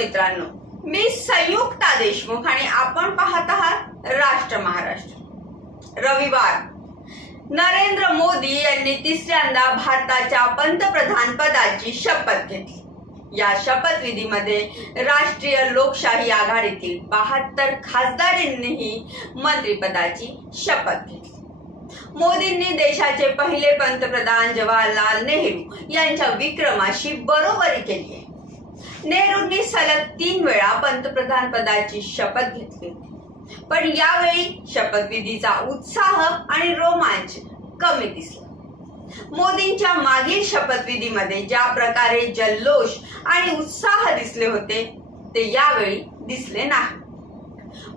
मित्रांनो मी संयुक्ता देशमुख आणि आपण पाहत आहात राष्ट्र महाराष्ट्र. रविवार. नरेंद्र मोदी यांनी तिसऱ्यांदा भारताच्या पंतप्रधान पदाची शपथ घेतली. या शपथविधीमध्ये राष्ट्रीय लोकशाही आघाडीतील बहात्तर खासदारांनीही मंत्रिपदाची शपथ घेतली. मोदींनी देशाचे पहिले पंतप्रधान जवाहरलाल नेहरू यांच्या विक्रमाशी बरोबरी केली आहे. नेहरूंनी सलग तीन वेळा पंतप्रधान पदाची शपथ घेतली. होती पण यावेळी शपथविधीचा उत्साह आणि रोमांच कमी दिसला. मोदींच्या मागील शपथविधीमध्ये ज्या प्रकारे जल्लोष आणि उत्साह दिसले होते ते यावेळी दिसले नाही.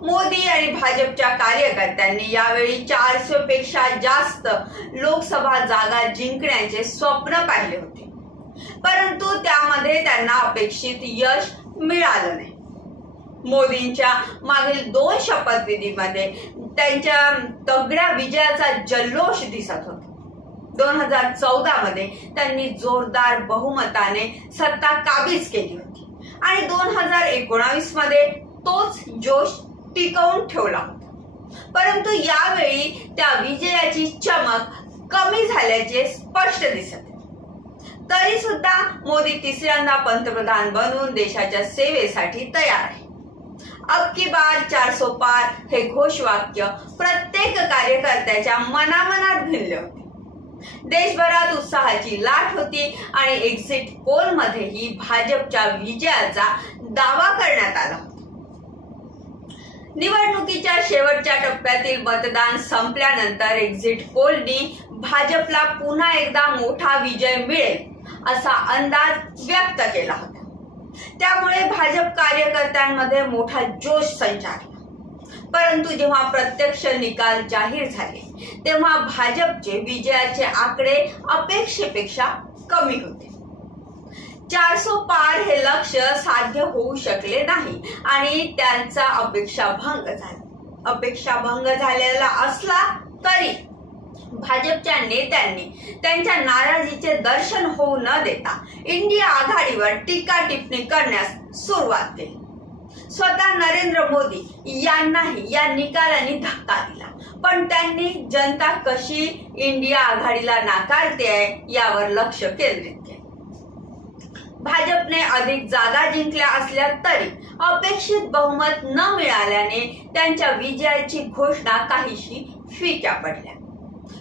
मोदी आणि भाजपच्या कार्यकर्त्यांनी यावेळी चारशे पेक्षा जास्त लोकसभा जागा जिंकण्याचे स्वप्न पाहिले होते. परंतु त्यांना अपेक्षित यश मिळालं नाही. मोदींच्या मागील दोन शपथविधीमध्ये त्यांच्या तगड्या विजयाचा जल्लोष दिसत होता. दोन हजार चौदा मध्ये त्यांनी जोरदार बहुमताने सत्ता काबीज केली होती. आणि दोन हजार एकोणावीसमध्ये तोच जोश टिकवून ठेवला होता. परंतु यावेळी त्या विजयाची चमक कमी झाल्याचे स्पष्ट दिसत तरी सुद्धा मोदी तिसऱ्यांदा पंतप्रधान बनून देशाच्या सेवेसाठी तयार आहे. अब की बार चार सो पार हे घोषवाक्य प्रत्येक कार्यकर्त्याच्या मनामनात भिनले होते. देशभरात उत्साहाची लाट होती आणि एक्झिट पोल मध्येही भाजपच्या विजयाचा दावा करण्यात आला निवडणुकीच्या शेवटच्या टप्प्यातील मतदान संपल्यानंतर एक्झिट पोलनी भाजपला पुन्हा एकदा मोठा विजय मिळेल. असा अंदाज व्यक्त केला होता. त्यामुळे भाजप कार्यकर्त्यांमध्ये मोठा जोश संचारला. परंतु जेव्हा प्रत्यक्ष निकाल जाहीर झाले तेव्हा भाजपचे विजयाचे आकडे अपेक्षेपेक्षा कमी होते. चारसो पार हे लक्ष्य साध्य होऊ शकले नाही आणि त्यांचा अपेक्षा भंग झाला. अपेक्षा भंग झालेला असला तरी भाजपच्या नेत्यांनी त्यांच्या नाराजीचे दर्शन होऊ न देता इंडिया आघाडीवर टीका टिप्पणी करण्यास सुरुवात केली. स्वतः नरेंद्र मोदी यांनाही या निकालाने धक्का दिला. पण त्यांनी जनता कशी इंडिया आघाडीला नाकारते यावर लक्ष केंद्रित केले. भाजपने अधिक जागा जिंकल्या असल्या तरी अपेक्षित बहुमत न मिळाल्याने त्यांच्या विजयाची घोषणा काहीशी फिक्या पडल्या.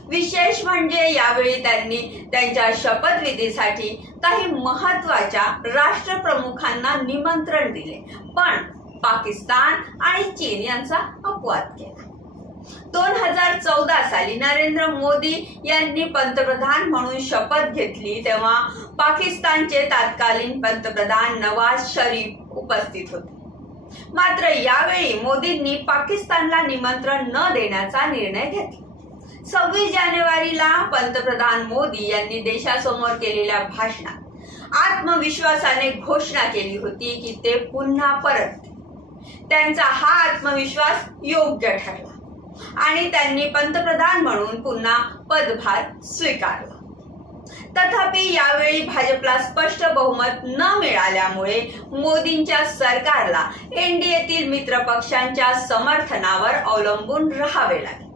विशेष म्हणजे यावेळी त्यांनी त्यांच्या शपथविधीसाठी काही महत्त्वाच्या राष्ट्रप्रमुखांना निमंत्रण दिले. पण पाकिस्तान आणि चीन यांचा अपवाद केला. दोन हजार चौदा साली नरेंद्र मोदी यांनी पंतप्रधान म्हणून शपथ घेतली तेव्हा पाकिस्तानचे तत्कालीन पंतप्रधान नवाज शरीफ उपस्थित होते. मात्र यावेळी मोदींनी पाकिस्तानला निमंत्रण न देण्याचा निर्णय घेतला. सव्वीस जानेवारीला पंतप्रधान मोदी यांनी देशासमोर केलेल्या भाषणात आत्मविश्वासाने घोषणा केली होती की ते पुन्हा परत त्यांचा हा आत्मविश्वास योग्य ठरला. आणि त्यांनी पंतप्रधान म्हणून पुन्हा पदभार स्वीकारला. तथापि यावेळी भाजपला स्पष्ट बहुमत न मिळाल्यामुळे मोदींच्या सरकारला एनडीएतील मित्र पक्षांच्या समर्थनावर अवलंबून राहावे लागले.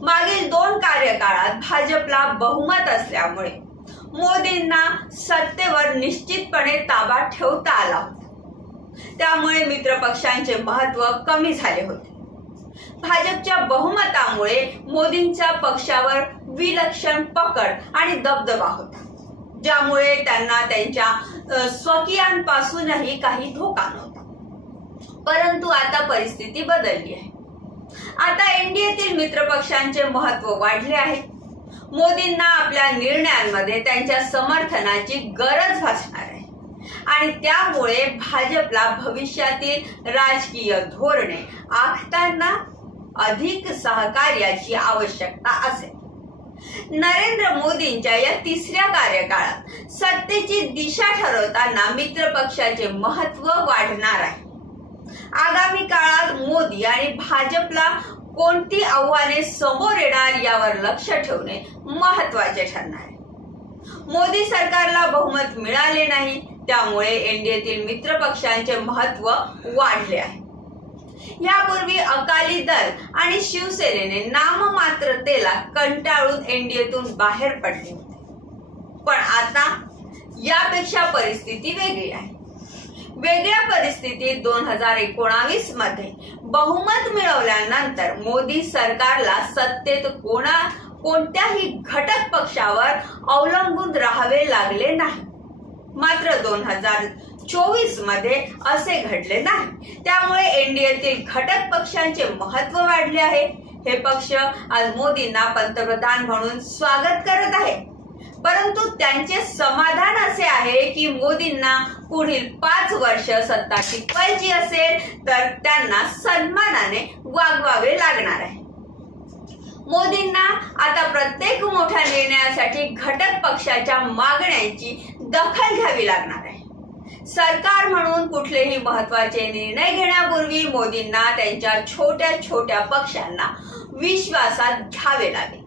मागील दोन कार्यकाळात भाजपला बहुमत असल्यामुळे मोदींना सत्तेवर निश्चितपणे ताबा ठेवता आला होता. त्यामुळे मित्र पक्षांचे महत्त्व कमी झाले होते. भाजपच्या बहुमतामुळे मोदींच्या पक्षावर विलक्षण पकड आणि दबदबा होता ज्यामुळे त्यांना त्यांच्या स्वकीयांपासूनही काही धोका नव्हता. परंतु आता परिस्थिती बदलली आहे. आता एनडीएतील मित्र पक्षांचे महत्त्व वाढले आहे. मोदींना आपल्या निर्णयांमध्ये त्यांच्या समर्थनाची गरज भासणार आहे. आणि त्यामुळे भाजपला भविष्यातील राजकीय धोरणे आखताना अधिक सहकार्याची आवश्यकता असेल. नरेंद्र मोदींच्या या तिसऱ्या कार्यकाळात सत्तेची दिशा ठरवताना मित्र पक्षाचे महत्त्व वाढणार आहे. आगामी काळात होती आणि भाजपला कोणती आव्हाने समोर येणार यावर लक्ष ठेवणे महत्त्वाचे ठरणार आहे. मोदी सरकारला बहुमत मिळाले नाही त्यामुळे एनडीएतील मित्र पक्षांचे महत्त्व वाढले आहे. यापूर्वी अकाली दल आणि शिवसेनेने नाममात्रतेला कंटाळून एनडीएतून बाहेर पडले होते. पण आता यापेक्षा परिस्थिती वेगळी आहे. वेगळ्या परिस्थितीत दोन हजार एकोणावीसमध्ये बहुमत मिळवल्यानंतर मोदी सरकारला सत्तेत कोणा कोणत्याही घटक पक्षावर अवलंबून राहावे लागले नाही. मात्र दोन हजार चोवीसमध्ये असे घडले नाही. त्यामुळे एनडीएतील घटक पक्षांचे महत्त्व वाढले आहे. हे पक्ष आज मोदींना पंतप्रधान म्हणून स्वागत करत आहे परंतु त्यांचे समाधान असे आहे की मोदींना पुढील पाच वर्ष सत्ता टिकवायची असेल तर त्यांना सन्मानाने वागवावे लागणार आहे. मोदींना आता प्रत्येक मोठ्या निर्णयासाठी घटक पक्षाच्या मागण्यांची दखल घ्यावी लागणार आहे. सरकार म्हणून कुठलेही महत्त्वाचे निर्णय घेण्यापूर्वी मोदींना त्यांच्या छोट्या छोट्या पक्षांना विश्वासात घ्यावे लागेल.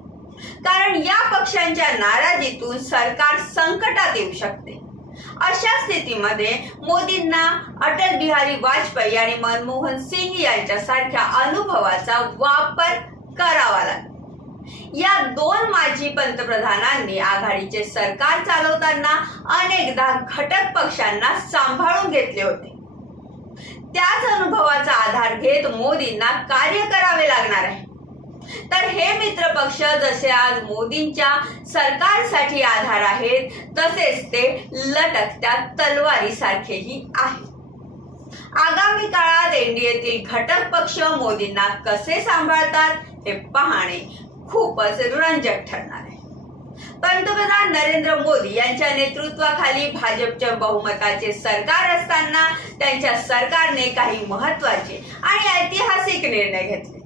कारण या पक्षांच्या नाराजीतून सरकार संकटात येऊ शकते. अशा स्थितीमध्ये मोदींना अटल बिहारी वाजपेयी आणि मनमोहन सिंग यांच्यासारख्या अनुभवाचा वापर करावा लागेल या दोन माजी पंतप्रधानांनी आघाडीचे सरकार चालवताना अनेकदा घटक पक्षांना सांभाळून घेतले होते. त्याच अनुभवाचा आधार घेत मोदींना कार्य करावे लागणार आहे. तर हे मित्र पक्ष जसे आज मोदींच्या सरकारसाठी आधार आहेत तसेच ते लटकत्या तलवारीसारखेही आहेत. आगामी काळात एनडीएतील घटक पक्ष मोदींना कसे सांभाळतात हे पाहणे खूपच रंजक ठरणार आहे. पंतप्रधान नरेंद्र मोदी यांच्या नेतृत्वाखाली भाजपच्या बहुमताचे सरकार असताना त्यांच्या सरकारने काही महत्त्वाचे आणि ऐतिहासिक निर्णय घेतले.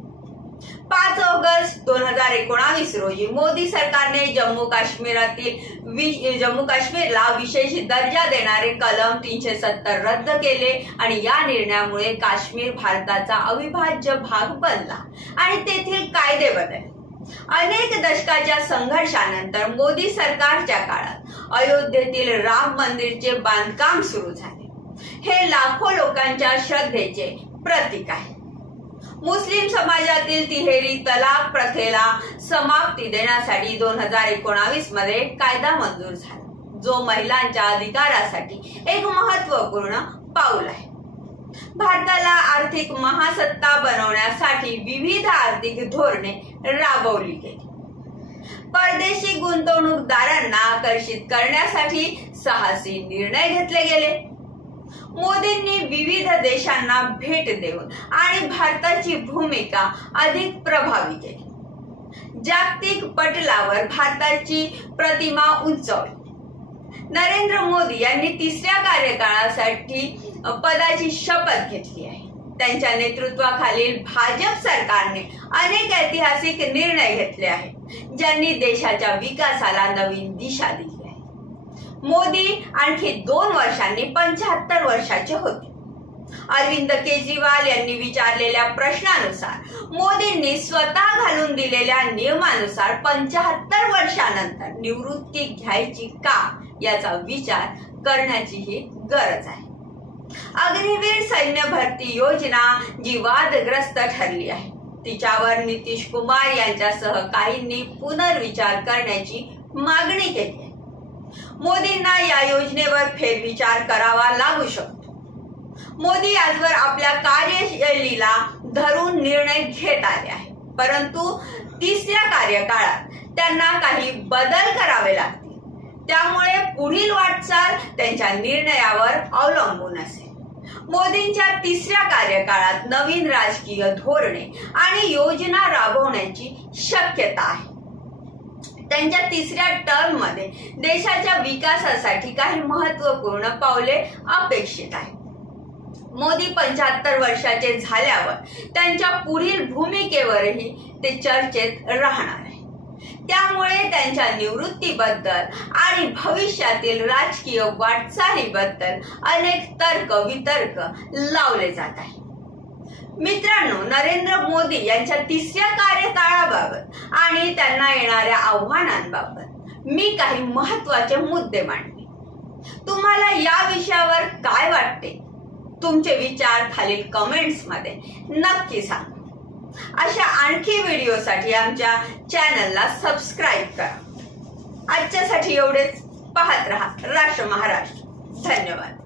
पाच ऑगस्ट दोन हजार एकोणावीस रोजी मोदी सरकारने जम्मू काश्मीरातील जम्मू काश्मीरला विशेष दर्जा देणारे कलम तीनशे सत्तर रद्द केले आणि या निर्णयामुळे काश्मीर भारताचा अविभाज्य भाग बनला. आणि तेथील कायदे बदलले. अनेक दशकाच्या संघर्षानंतर मोदी सरकारच्या काळात अयोध्येतील राम मंदिरचे बांधकाम सुरू झाले. हे लाखो लोकांच्या श्रद्धेचे प्रतीक आहे. मुस्लिम समाजातील तिहेरी तलाक प्रथेला समाप्ती देण्यासाठी दोन हजार एकोणावीसमध्ये कायदा मंजूर झाला जो महिलांच्या अधिकारासाठी एक महत्त्वपूर्ण पाऊल आहे. भारताला आर्थिक महासत्ता बनवण्यासाठी विविध आर्थिक धोरणे राबवली गेली. परदेशी गुंतवणूकदारांना आकर्षित करण्यासाठी साहसी निर्णय घेतले गेले. मोदींनी विविध देशांना भेट देऊन आणि भारताची भूमिका अधिक प्रभावी केली. जागतिक पटलावर भारताची प्रतिमा उंचावली नरेंद्र मोदी यांनी तिसऱ्या कार्यकाळासाठी पदाची शपथ घेतली आहे. त्यांच्या नेतृत्वाखालील भाजप सरकारने अनेक ऐतिहासिक निर्णय घेतले आहेत ज्यांनी देशाच्या विकासाला नवीन दिशा दिली. मोदी आणखी दोन वर्षांनी पंच्याहत्तर वर्षाचे होते. अरविंद केजरीवाल यांनी विचारलेल्या प्रश्नानुसार मोदींनी स्वतः घालून दिलेल्या नियमानुसार पंच्याहत्तर वर्षानंतर निवृत्ती घ्यायची का याचा विचार करण्याची ही गरज आहे. अग्निवीर सैन्य भरती योजना जी वादग्रस्त ठरली आहे तिच्यावर नितीश कुमार यांच्यासह काहींनी पुनर्विचार करण्याची मागणी केली आहे. मोदींना या योजनेवर फेरविचार करावा लागू शकतो. मोदी आजवर आपल्या कार्यशैलीला धरून निर्णय घेत आले आहे परंतु तिसऱ्या कार्यकाळात त्यांना काही बदल करावे लागतील. त्यामुळे पुढील वाटचाल त्यांच्या निर्णयावर अवलंबून असेल. मोदींच्या तिसऱ्या कार्यकाळात नवीन राजकीय धोरणे आणि योजना राबवण्याची शक्यता आहे. त्यांच्या तिसऱ्या टर्ममध्ये देशाच्या विकासासाठी काही महत्त्वपूर्ण पावले अपेक्षित आहेत. मोदी पंच्याहत्तर वर्षाचे झाल्यावर त्यांच्या पुढील भूमिकेवरही ते चर्चेत राहणार आहे त्यामुळे त्यांच्या निवृत्तीबद्दल आणि भविष्यातील राजकीय वाटचालीबद्दल अनेक तर्क वितर्क लावले जात आहेत. मित्रांनो नरेंद्र मोदी यांच्या तिसऱ्या कार्यकाळाबाबत आणि त्यांना येणाऱ्या आव्हानांबाबत मी काही महत्त्वाचे मुद्दे मांडले. तुम्हाला या विषयावर काय वाटते? तुमचे विचार खालील कमेंट्समध्ये नक्की सांगा. अशा आणखी व्हिडिओसाठी आमच्या चॅनलला सबस्क्राईब करा. आजच्यासाठी एवढेच. पाहत राहा. राष्ट्र महाराष्ट्र. धन्यवाद.